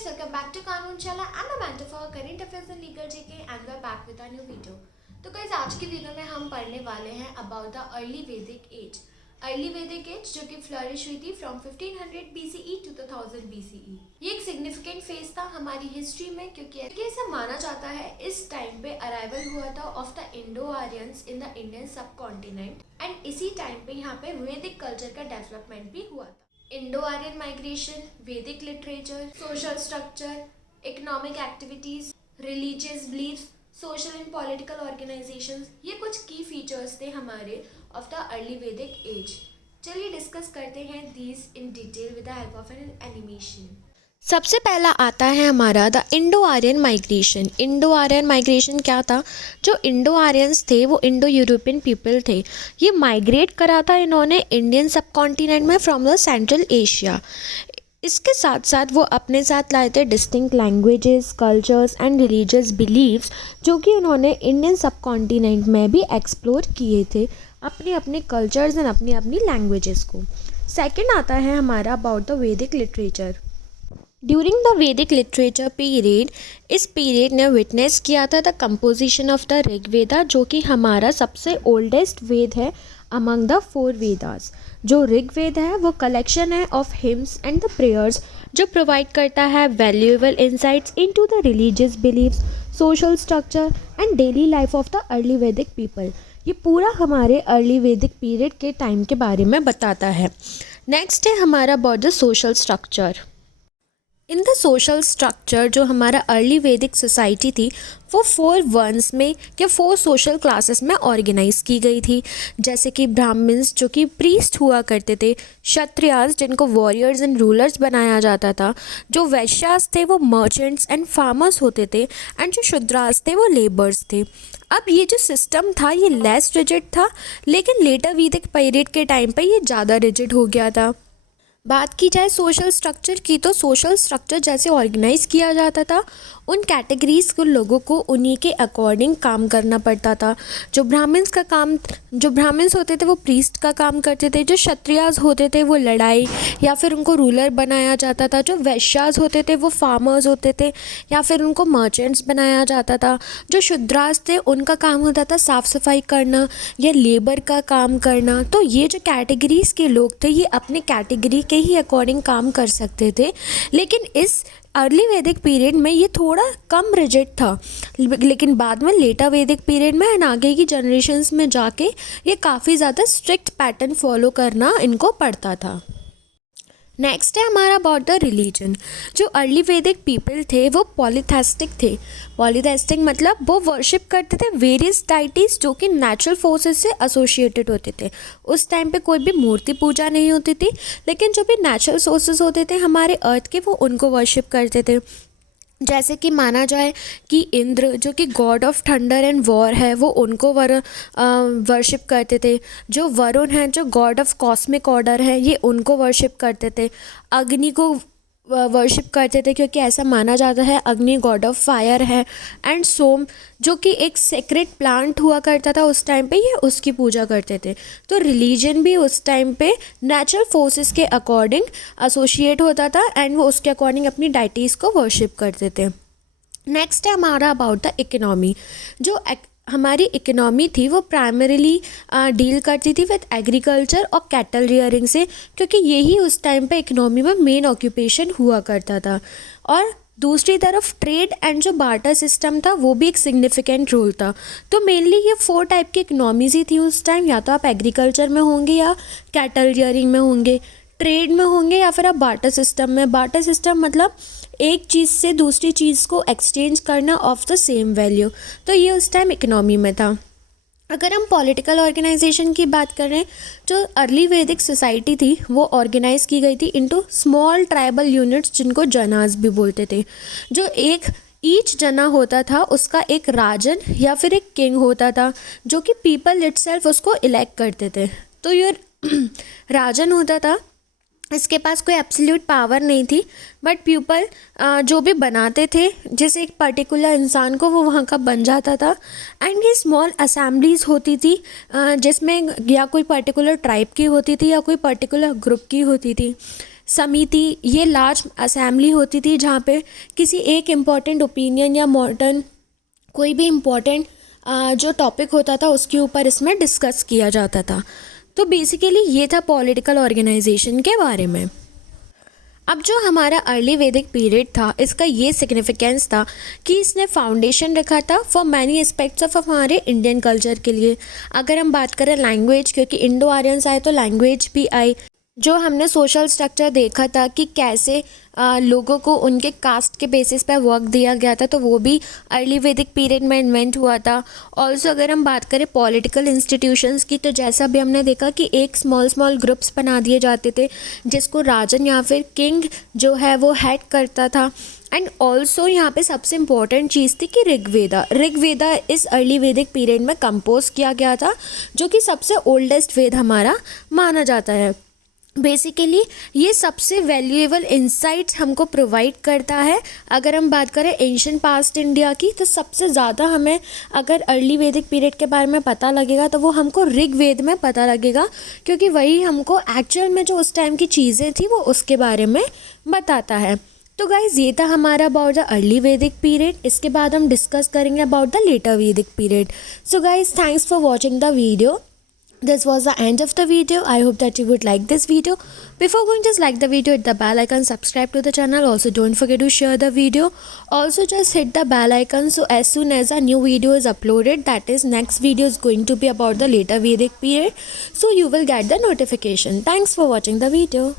guys, welcome back to कानून चला. I'm Amanda for current affairs and legal JK and we're back with our new video. तो guys, आज की video में हम पढ़ने वाले हैं about the early Vedic age. Early Vedic as जो कि फ्लरिश हुई थी फ्रॉम 1500 BCE टू 2000 BCE. ये एक सिग्निफिकेंट फेज था हमारी हिस्ट्री में क्योंकि ऐसा माना जाता है इस टाइम पे अराइवल हुआ था of the Indo Aryans in the Indian सब कॉन्टिनेंट एंड इसी टाइम पे यहाँ पे वैदिक कल्चर का डेवलपमेंट भी हुआ था. Indo Aryan migration, Vedic literature, social structure, economic activities, religious beliefs, social and political organisations, ये कुछ की फीचर्स थे हमारे of the early Vedic age. चलिए डिस्कस करते हैं these in detail with the help of an animation. सबसे पहला आता है हमारा the Indo Aryan migration. Indo Aryan migration क्या था? जो इंडो आर्यंस थे वो इंडो यूरोपियन पीपल थे. ये माइग्रेट करा था इन्होंने इंडियन सब कॉन्टिनेंट में फ्रॉम द सेंट्रल एशिया. इसके साथ साथ वो अपने साथ लाए थे distinct languages, cultures and religious beliefs जो कि उन्होंने इंडियन सब कॉन्टिनेंट में भी एक्सप्लोर किए थे अपने अपने कल्चर्स एंड अपनी अपनी लैंग्वेजेस को. सेकंड आता है हमारा अबाउट द वैदिक लिटरेचर. ड्यूरिंग द वैदिक लिटरेचर पीरियड, इस पीरियड ने विटनेस किया था the composition of the Rigveda जो कि हमारा सबसे ओल्डेस्ट वेद है अमंग द 4 वेदास. जो ऋग्वेद है वो कलेक्शन है of hymns and the prayers जो प्रोवाइड करता है valuable insights into the religious beliefs, social structure and daily life of the early Vedic people. ये पूरा हमारे अर्ली वैदिक पीरियड के टाइम के बारे में बताता है. नेक्स्ट है हमारा about the social structure. In the social structure जो हमारा अर्ली वैदिक सोसाइटी थी वो 4 वर्न्स में या 4 सोशल क्लासेस में ऑर्गेनाइज की गई थी. जैसे कि ब्राह्मण्स जो कि प्रीस्ट हुआ करते थे, क्षत्रियास जिनको वॉरियर्स एंड रूलर्स बनाया जाता था, जो वैश्यास थे वो मर्चेंट्स एंड फार्मर्स होते थे एंड जो शूद्रास थे वो लेबर्स थे. अब ये जो सिस्टम था ये लेस रिजिड था लेकिन लेटर वैदिक पीरियड के टाइम पे ये ज़्यादा रिजिड हो गया था. बात की जाए सोशल स्ट्रक्चर की तो सोशल स्ट्रक्चर जैसे ऑर्गेनाइज किया जाता था उन कैटेगरीज़ के लोगों को उन्हीं के अकॉर्डिंग काम करना पड़ता था. जो ब्राह्मण्स होते थे वो प्रीस्ट का काम करते थे, जो क्षत्रियास होते थे वो लड़ाई या फिर उनको रूलर बनाया जाता था, जो वैश्यास होते थे वो फार्मर्स होते थे या फिर उनको मर्चेंट्स बनाया जाता था, जो शूद्रास थे उनका काम होता था साफ़ सफाई करना या लेबर का काम करना. तो ये जो कैटेगरीज़ के लोग थे ये अपने कैटेगरी के ही अकॉर्डिंग काम कर सकते थे. लेकिन इस अर्ली वैदिक पीरियड में ये थोड़ा कम रिजिड था लेकिन बाद में लेटर वैदिक पीरियड में एंड आगे की जनरेशन्स में जाके ये काफ़ी ज़्यादा स्ट्रिक्ट पैटर्न फॉलो करना इनको पड़ता था. नेक्स्ट है हमारा अबाउट द रिलीजन. जो अर्ली वैदिक पीपल थे वो पॉलीथेस्टिक थे. पॉलीथेस्टिक मतलब वो वर्शिप करते थे वेरियस डाइटीज़ जो कि नेचुरल फोर्सेस से एसोसिएटेड होते थे. उस टाइम पे कोई भी मूर्ति पूजा नहीं होती थी लेकिन जो भी नेचुरल सोर्सेस होते थे हमारे अर्थ के वो उनको वर्शिप करते थे. जैसे कि माना जाए कि इंद्र जो कि God of thunder and war है वो उनको वर्शिप करते थे. जो वरुण है जो गॉड ऑफ कॉस्मिक ऑर्डर है ये उनको वर्शिप करते थे. अग्नि को वर्शिप करते थे क्योंकि ऐसा माना जाता है अग्नि गॉड ऑफ फायर है. एंड सोम जो कि एक सेक्रेट प्लांट हुआ करता था उस टाइम पे ये उसकी पूजा करते थे. तो रिलीजन भी उस टाइम पे नेचुरल फोर्सेस के अकॉर्डिंग एसोसिएट होता था एंड वो उसके अकॉर्डिंग अपनी डाइटीज़ को वर्शिप करते थे. नेक्स्ट है हमारा अबाउट द इकोनॉमी. जो हमारी इकोनॉमी थी वो प्राइमरीली डील करती थी विद एग्रीकल्चर और कैटल रियरिंग से क्योंकि यही उस टाइम पे इकोनॉमी में मेन ऑक्यूपेशन हुआ करता था. और दूसरी तरफ ट्रेड एंड जो बार्टर सिस्टम था वो भी एक सिग्निफिकेंट रोल था. तो मेनली ये 4 टाइप की इकोनॉमीज़ ही थी उस टाइम. या तो आप एग्रीकल्चर में होंगे या कैटल रियरिंग में होंगे, ट्रेड में होंगे या फिर आप बार्टर सिस्टम में. बार्टर सिस्टम मतलब एक चीज़ से दूसरी चीज़ को एक्सचेंज करना ऑफ द सेम वैल्यू. तो ये उस टाइम इकोनॉमी में था. अगर हम पॉलिटिकल ऑर्गेनाइजेशन की बात करें जो अर्ली वैदिक सोसाइटी थी वो ऑर्गेनाइज की गई थी इनटू स्मॉल ट्राइबल यूनिट्स जिनको जनास भी बोलते थे. जो ईच जना होता था उसका एक राजन या फिर एक किंग होता था जो कि पीपल इटसेल्फ उसको इलेक्ट करते थे. तो ये राजन होता था इसके पास कोई एब्सोल्यूट पावर नहीं थी बट पीपल जो भी बनाते थे जैसे एक पर्टिकुलर इंसान को वो वहाँ का बन जाता था. एंड ये स्मॉल असेंबलीज़ होती थी जिसमें या कोई पर्टिकुलर ट्राइब की होती थी या कोई पर्टिकुलर ग्रुप की होती थी. समिति, ये लार्ज असेंबली होती थी जहाँ पे किसी एक इम्पॉर्टेंट ओपिनियन या मॉडर्न कोई भी इम्पॉर्टेंट जो टॉपिक होता था उसके ऊपर इसमें डिस्कस किया जाता था। तो बेसिकली ये था पॉलिटिकल ऑर्गेनाइजेशन के बारे में। अब जो हमारा अर्ली वैदिक पीरियड था, इसका ये सिग्निफिकेंस था कि इसने फाउंडेशन रखा था फॉर मैनी एस्पेक्ट्स ऑफ हमारे इंडियन कल्चर के लिए। अगर हम बात करें लैंग्वेज, क्योंकि इंडो आर्यंस आए तो लैंग्वेज भी आई। जो हमने सोशल स्ट्रक्चर देखा था कि कैसे लोगों को उनके कास्ट के बेसिस पे वर्क दिया गया था, तो वो भी अर्ली वैदिक पीरियड में इन्वेंट हुआ था। ऑल्सो अगर हम बात करें पॉलिटिकल इंस्टीट्यूशंस की, तो जैसा भी हमने देखा कि एक स्मॉल ग्रुप्स बना दिए जाते थे जिसको राजन या फिर किंग जो है वो हेड करता था। एंड ऑल्सो यहाँ पे सबसे इम्पॉर्टेंट चीज़ थी कि ऋग्वेदा इस अर्ली वैदिक पीरियड में कंपोज किया गया था, जो कि सबसे ओल्डेस्ट वेद हमारा माना जाता है। बेसिकली ये सबसे वैल्यूएबल इंसाइट्स हमको प्रोवाइड करता है। अगर हम बात करें एंशिएंट पास्ट इंडिया की, तो सबसे ज़्यादा हमें अगर अर्ली वैदिक पीरियड के बारे में पता लगेगा तो वो हमको ऋग्वेद में पता लगेगा, क्योंकि वही हमको एक्चुअल में जो उस टाइम की चीज़ें थी वो उसके बारे में बताता है। तो गाइज ये था हमारा अबाउट द अर्ली वैदिक पीरियड। इसके बाद हम डिस्कस करेंगे अबाउट द लेटर वैदिक period. So guys thanks for watching the video. This was the end of the video. I hope that you would like this video. Before going, just like the video, hit the bell icon, subscribe to the channel. Also don't forget to share the video. Also just hit the bell icon, so as soon as a new video is uploaded, that is next video is going to be about the later Vedic period, so you will get the notification. Thanks for watching the video.